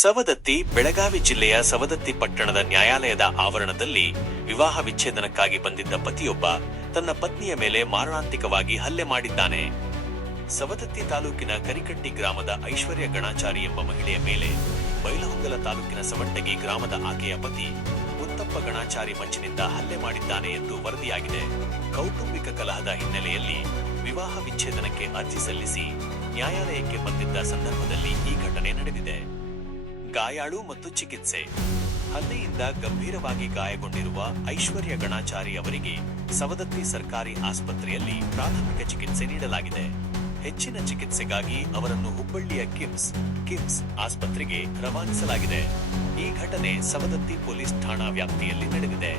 ಸವದತ್ತಿ ಬೆಳಗಾವಿ ಜಿಲ್ಲೆಯ ಸವದತ್ತಿ ಪಟ್ಟಣದ ನ್ಯಾಯಾಲಯದ ಆವರಣದಲ್ಲಿ ವಿವಾಹ ವಿಚ್ಛೇದನಕ್ಕಾಗಿ ಬಂದಿದ್ದ ಪತಿಯೊಬ್ಬ ತನ್ನ ಪತ್ನಿಯ ಮೇಲೆ ಮಾರಣಾಂತಿಕವಾಗಿ ಹಲ್ಲೆ ಮಾಡಿದ್ದಾನೆ. ಸವದತ್ತಿ ತಾಲೂಕಿನ ಕರಿಕಟ್ಟಿ ಗ್ರಾಮದ ಐಶ್ವರ್ಯ ಗಣಾಚಾರಿ ಎಂಬ ಮಹಿಳೆಯ ಮೇಲೆ ಬೈಲಹೊಂಗಲ ತಾಲೂಕಿನ ಸವಟ್ಟಗಿ ಗ್ರಾಮದ ಆಕೆಯ ಪತಿ ಮುತ್ತಪ್ಪ ಗಣಾಚಾರಿ ಮಚ್ಚಿನಿಂದ ಹಲ್ಲೆ ಮಾಡಿದ್ದಾನೆ ಎಂದು ವರದಿಯಾಗಿದೆ. ಕೌಟುಂಬಿಕ ಕಲಹದ ಹಿನ್ನೆಲೆಯಲ್ಲಿ ವಿವಾಹ ವಿಚ್ಛೇದನಕ್ಕೆ ಅರ್ಜಿ ಸಲ್ಲಿಸಿ ನ್ಯಾಯಾಲಯಕ್ಕೆ ಬಂದಿದ್ದ ಸಂದರ್ಭದಲ್ಲಿ ಈ ಘಟನೆ ನಡೆದಿದೆ. ಗಾಯಾಳು ಮತ್ತು ಚಿಕಿತ್ಸೆ. ಹಲ್ಲೆಯಿಂದ ಗಂಭೀರವಾಗಿ ಗಾಯಗೊಂಡಿರುವ ಐಶ್ವರ್ಯ ಗಣಾಚಾರಿ ಅವರಿಗೆ ಸವದತ್ತಿ ಸರ್ಕಾರಿ ಆಸ್ಪತ್ರೆಯಲ್ಲಿ ಪ್ರಾಥಮಿಕ ಚಿಕಿತ್ಸೆ ನೀಡಲಾಗಿದೆ. ಹೆಚ್ಚಿನ ಚಿಕಿತ್ಸೆಗಾಗಿ ಅವರನ್ನು ಹುಬ್ಬಳ್ಳಿಯ ಕಿಮ್ಸ್ ಆಸ್ಪತ್ರೆಗೆ ರವಾನಿಸಲಾಗಿದೆ. ಈ ಘಟನೆ ಸವದತ್ತಿ ಪೊಲೀಸ್ ಠಾಣಾ ವ್ಯಾಪ್ತಿಯಲ್ಲಿ ನಡೆದಿದೆ.